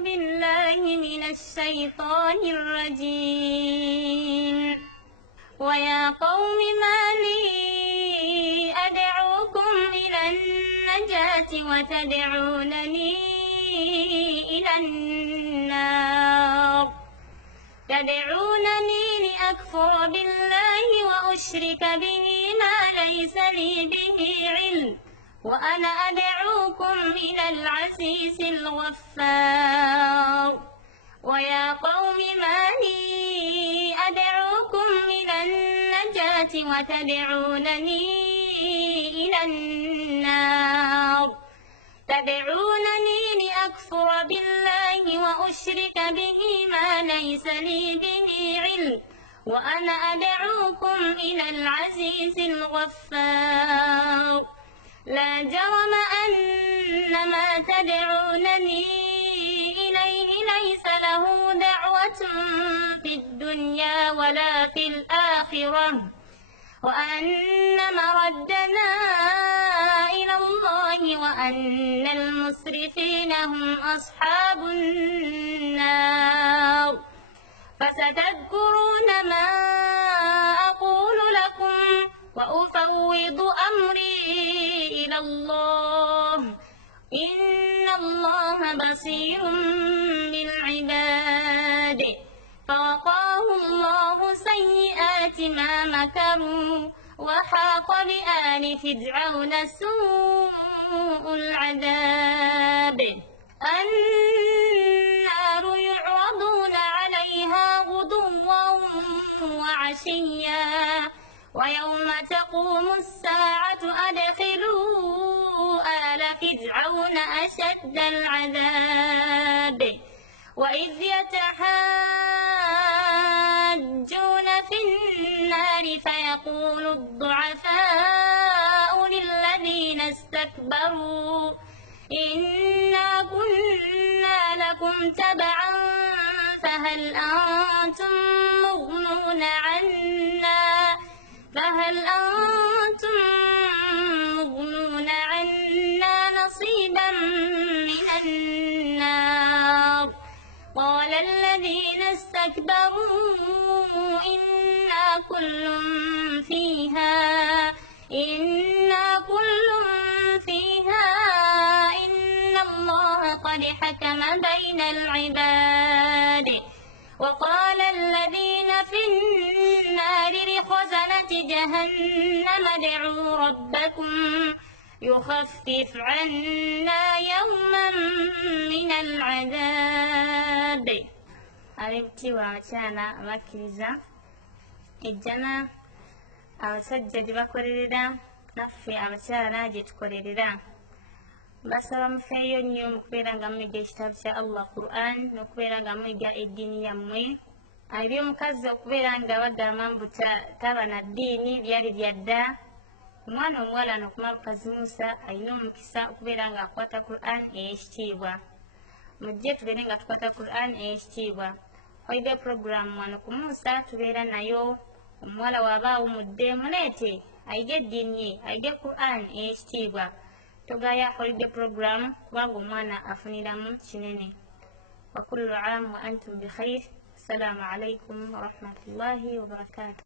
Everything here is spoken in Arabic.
بالله من الشيطان الرجيم. ويا قوم ما لي أدعوكم إلى النجاة وتدعونني إلى النار. تدعونني لأكفر بالله وأشرك به ما ليس لي به علم وأنا أدعوكم إلى العزيز الغفار. ويا قوم ما لي أدعوكم إلى النجاة وتدعونني إلى النار. تدعونني لأكفر بالله وأشرك به ما ليس لي به علم وأنا أدعوكم إلى العزيز الغفار. لا جرم أن ما تدعونني إليه ليس له دعوة في الدنيا ولا في الآخرة وأن مردنا إلى الله وأن المسرفين هم أصحاب النار. فستذكرون ما أقول لكم وأفوض أمري إلى الله إن الله بصير بالعباد. فوقاه الله سيئات ما مكروا وحاق بآل فرعون سوء العذاب. النار يعرضون عليها غدوا وعشيا ويوم تقوم الساعة أدخلوا آل فرعون أشد العذاب. وإذ يتحاجون في النار فيقول الضعفاء للذين استكبروا إنا كنا لكم تبعا فهل أنتم مغنون عنا نصيبا من النار. قال الذين استكبروا إنا كل فيها إن الله قد حكم بين العباد. وقال الذين في النار لخزنة جهنم ادعوا ربكم يخفف عنا يوما من العذاب. alemti wakyana abakkiriza ejjana abasajja gye bakolerera naffe abakyala gye tukolerera. Basaba mufeeyo nnyo mu kubeera nga muyigga ekitabo kya Allah Quran n'okubeera nga muyigga eddiini yammwe. Eby'omukazi okubeera nga bagamba mbu taba na ddiini byali byadda. Omwana omuwala n'okuma bukazimuusa alina omukisa okubeera nga akwata Quran ey'ekitiibwa. Mujje tugende nga tukwata Quran ey'ekitiibwa. Holiday program wano ku Musa tubeera nayo. Omuwala waba awumudde muleete ayige eddiini ye, ayige Quran ey'ekitiibwa. Togaya holiday program kubanga omwana afuniramu kinene. Wa kullu aam wa antum bi khair. Assalamu alaikum wa rahmatullahi wa barakatuh.